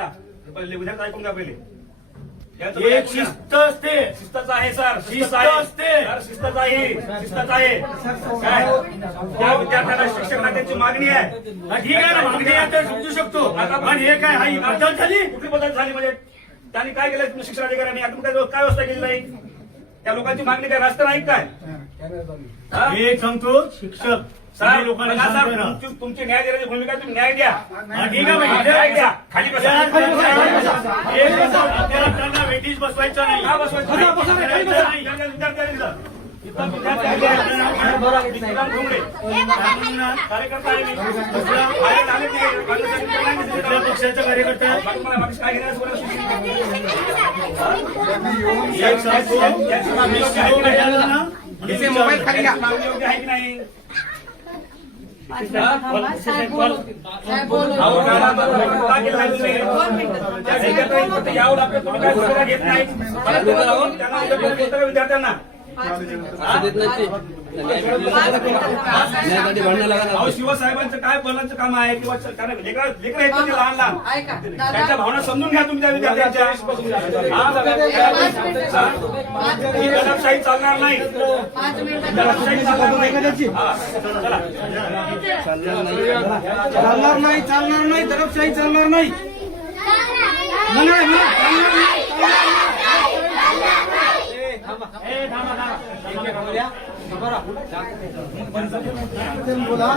करा. पहिले विद्यार्थी ऐकून घ्या पहिले. एक शिस्त असते. शिस्तच आहे सर. शिस्त असते. शिस्तच आहे. शिस्तच आहे. काय त्या विद्यार्थ्याला शिक्षकांना त्यांची मागणी आहे. ठीक आहे ना, मागणी आहे तर समजू शकतो. पण हे काय ही बदल झाली? कुठली बदल झाली म्हणजे त्यांनी काय केलं शिक्षण अधिकाऱ्यांनी? अजून काय व्यवस्था केली नाही? त्या लोकांची मागणी काय रस्ते नाही काय? मी सांगतो शिक्षक सर लोकांना बघा सर, सांगतो तुमची न्याय देण्याची भूमिका तुम्ही न्याय द्या. ठीक आहे मग न्याय द्या. खाली बसा. आपल्याला त्यांना वेटीस बसवायचं नाही. का बसवायचं नाही? विद्यार्थी कार्यकर्ता आहे मी. कुठल्या पक्षाचा कार्यकर्ता आहे? काय घेण्यास एक सांगतो मोबाईल खाली घ्या. मागणी योग्य आहे की नाही? यावं लागतं. तुम्ही काय भूमिका घेत नाही विद्यार्थ्यांना. शिवसाहेबांचं काय बोलायचं काम आहे किंवा लेकर आहेत ते लहान लहान त्यांच्या भावना समजून घ्या तुम्ही त्या विद्यार्थ्यांच्या. ही दडपशाही चालणार नाही. दडपशाही चालणार नाही. चालणार नाही दडपशाही चालणार नाही. बोला